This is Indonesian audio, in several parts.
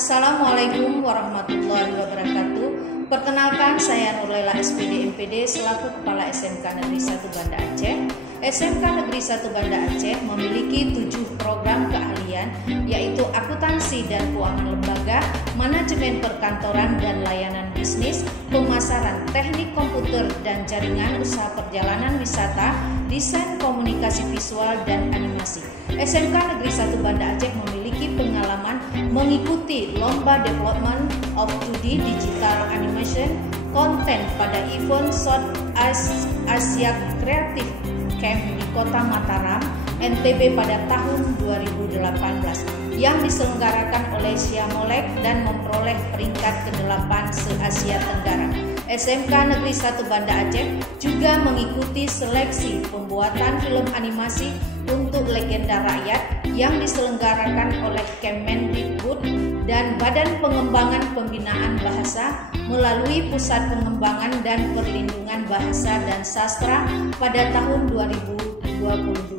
Assalamualaikum warahmatullahi wabarakatuh. Perkenalkan, saya Nurlela SPD MPD selaku Kepala SMK Negeri 1 Banda Aceh. SMK Negeri 1 Banda Aceh memiliki 7 program keahlian, yaitu akuntansi dan keuangan lembaga, manajemen perkantoran dan layanan bisnis, pemasaran, teknik komputer dan jaringan usaha perjalanan wisata, desain komunikasi visual dan animasi. SMK Negeri 1 Banda Aceh memiliki pengalaman mengikuti lomba development of 2D digital animation content pada event South Asia Creative Camp di Kota Mataram, NTB pada tahun 2018 yang diselenggarakan oleh Siamolek dan memperoleh peringkat ke-8 se-Asia Tenggara. SMK Negeri 1 Banda Aceh juga mengikuti seleksi pembuatan film animasi untuk legenda rakyat yang diselenggarakan oleh Kemendikbud dan Badan Pengembangan Pembinaan Bahasa melalui Pusat Pengembangan dan Perlindungan Bahasa dan Sastra pada tahun 2022.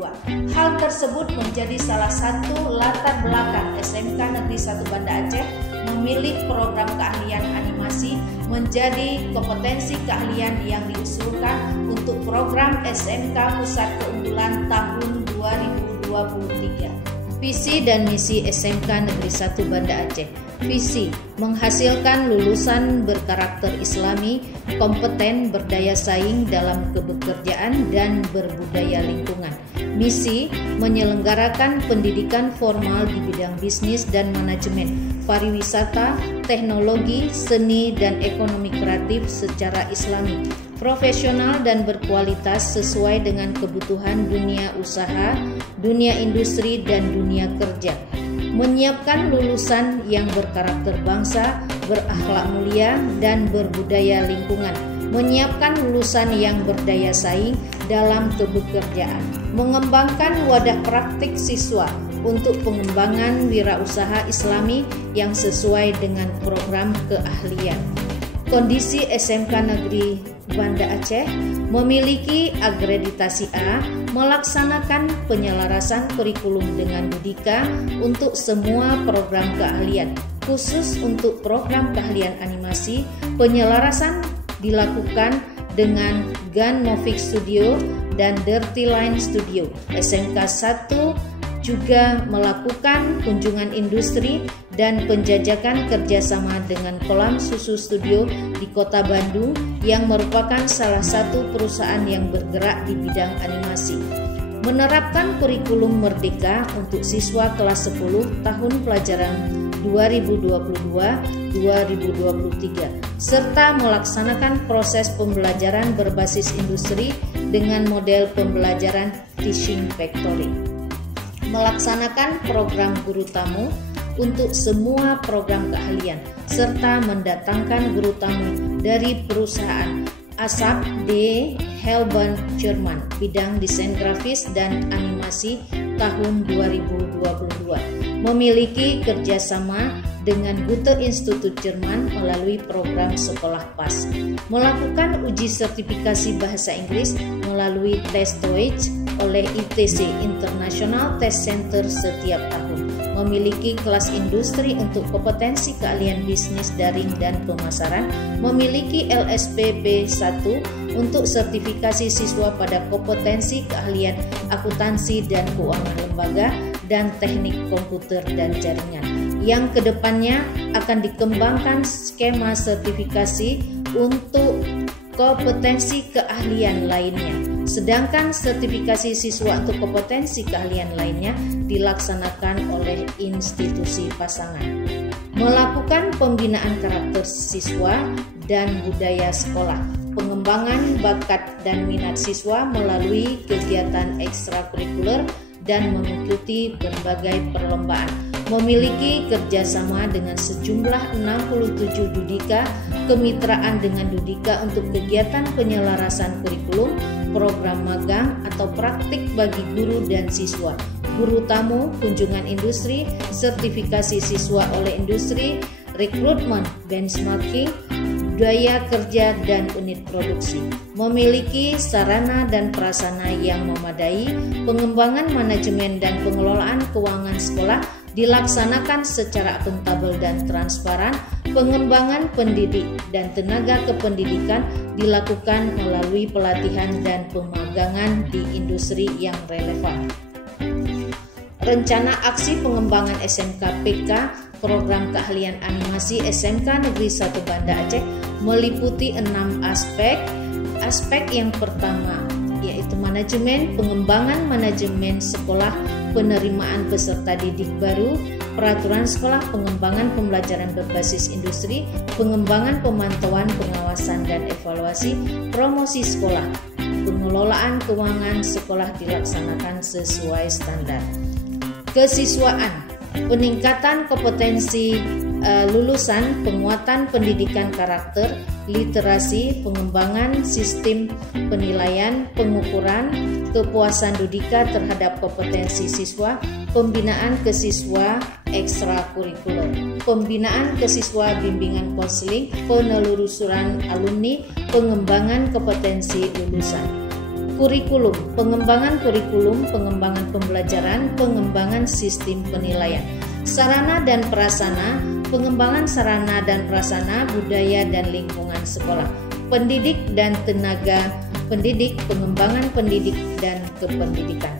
Hal tersebut menjadi salah satu latar belakang SMK Negeri 1 Banda Aceh memilih program keahlian animasi menjadi kompetensi keahlian yang diusulkan untuk program SMK Pusat Keunggulan tahun 2023. Visi dan misi SMK Negeri 1 Banda Aceh. Visi: menghasilkan lulusan berkarakter Islami, kompeten, berdaya saing dalam kebekerjaan dan berbudaya lingkungan. Misi: menyelenggarakan pendidikan formal di bidang bisnis dan manajemen, pariwisata, teknologi, seni dan ekonomi kreatif secara Islami, profesional dan berkualitas sesuai dengan kebutuhan dunia usaha, dunia industri dan dunia kerja. Menyiapkan lulusan yang berkarakter bangsa, berakhlak mulia dan berbudaya lingkungan. Menyiapkan lulusan yang berdaya saing dalam kebekerjaan. Mengembangkan wadah praktik siswa untuk pengembangan wirausaha Islami yang sesuai dengan program keahlian. Kondisi SMK Negeri Banda Aceh memiliki akreditasi A, melaksanakan penyelarasan kurikulum dengan Dudika untuk semua program keahlian. Khusus untuk program keahlian animasi, penyelarasan dilakukan dengan Gun Movic Studio dan Dirty Line Studio. SMK 1 juga melakukan kunjungan industri dan penjajakan kerjasama dengan Kolam Susu Studio di Kota Bandung yang merupakan salah satu perusahaan yang bergerak di bidang animasi. Menerapkan kurikulum Merdeka untuk siswa kelas 10 tahun pelajaran 2022-2023 serta melaksanakan proses pembelajaran berbasis industri dengan model pembelajaran Teaching Factory. Melaksanakan program guru tamu untuk semua program keahlian serta mendatangkan guru tamu dari perusahaan ASAP di Helband, Jerman, bidang desain grafis dan animasi tahun 2022. Memiliki kerjasama dengan Goethe Institut Jerman melalui program Sekolah PAS. Melakukan uji sertifikasi bahasa Inggris melalui tes Deutsch oleh ITC International Test Center setiap tahun. Memiliki kelas industri untuk kompetensi keahlian bisnis daring dan pemasaran. Memiliki LSPB 1 untuk sertifikasi siswa pada kompetensi keahlian akuntansi dan keuangan lembaga dan teknik komputer dan jaringan. Yang kedepannya akan dikembangkan skema sertifikasi untuk kompetensi keahlian lainnya. Sedangkan sertifikasi siswa untuk kompetensi keahlian lainnya dilaksanakan oleh institusi pasangan. Melakukan pembinaan karakter siswa dan budaya sekolah. Pengembangan bakat dan minat siswa melalui kegiatan ekstrakurikuler dan mengikuti berbagai perlombaan. Memiliki kerjasama dengan sejumlah 67 Dudika, kemitraan dengan Dudika untuk kegiatan penyelarasan kurikulum, program magang atau praktik bagi guru dan siswa, guru tamu, kunjungan industri, sertifikasi siswa oleh industri, rekrutmen, benchmarking, daya kerja dan unit produksi. Memiliki sarana dan prasarana yang memadai, pengembangan manajemen dan pengelolaan keuangan sekolah dilaksanakan secara akuntabel dan transparan. Pengembangan pendidik dan tenaga kependidikan dilakukan melalui pelatihan dan pemagangan di industri yang relevan. Rencana aksi pengembangan SMK PK Program Keahlian Animasi SMK Negeri 1 Banda Aceh meliputi 6 aspek. Aspek yang pertama yaitu manajemen, pengembangan manajemen sekolah, penerimaan peserta didik baru, peraturan sekolah, pengembangan pembelajaran berbasis industri, pengembangan pemantauan, pengawasan dan evaluasi, promosi sekolah, pengelolaan keuangan sekolah dilaksanakan sesuai standar. Kesiswaan, peningkatan kompetensi lulusan, penguatan pendidikan karakter, literasi, pengembangan sistem penilaian, pengukuran kepuasan dudika terhadap kompetensi siswa, pembinaan ke siswa ekstrakurikuler, pembinaan ke siswa bimbingan konseling, penelusuran alumni, pengembangan kompetensi lulusan. Kurikulum, pengembangan kurikulum, pengembangan pembelajaran, pengembangan sistem penilaian. Sarana dan prasarana, pengembangan sarana dan prasarana, budaya dan lingkungan sekolah. Pendidik dan tenaga pendidik, pengembangan pendidik dan kependidikan.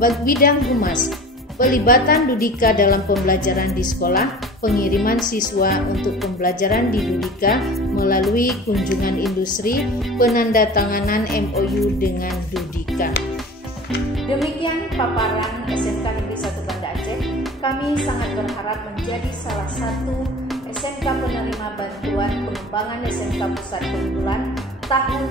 Bidang humas, pelibatan Dudika dalam pembelajaran di sekolah, pengiriman siswa untuk pembelajaran di Dudika melalui kunjungan industri, penandatanganan MOU dengan Dudika. Demikian paparan SMK Negeri 1 Banda Aceh. Kami sangat berharap menjadi salah satu SMK penerima bantuan pengembangan SMK Pusat Keunggulan tahun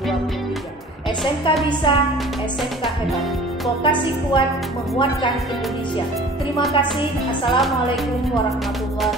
2023. SMK bisa, SMK hebat. Vokasi kuat menguatkan Indonesia. Terima kasih. Assalamualaikum warahmatullahi wabarakatuh.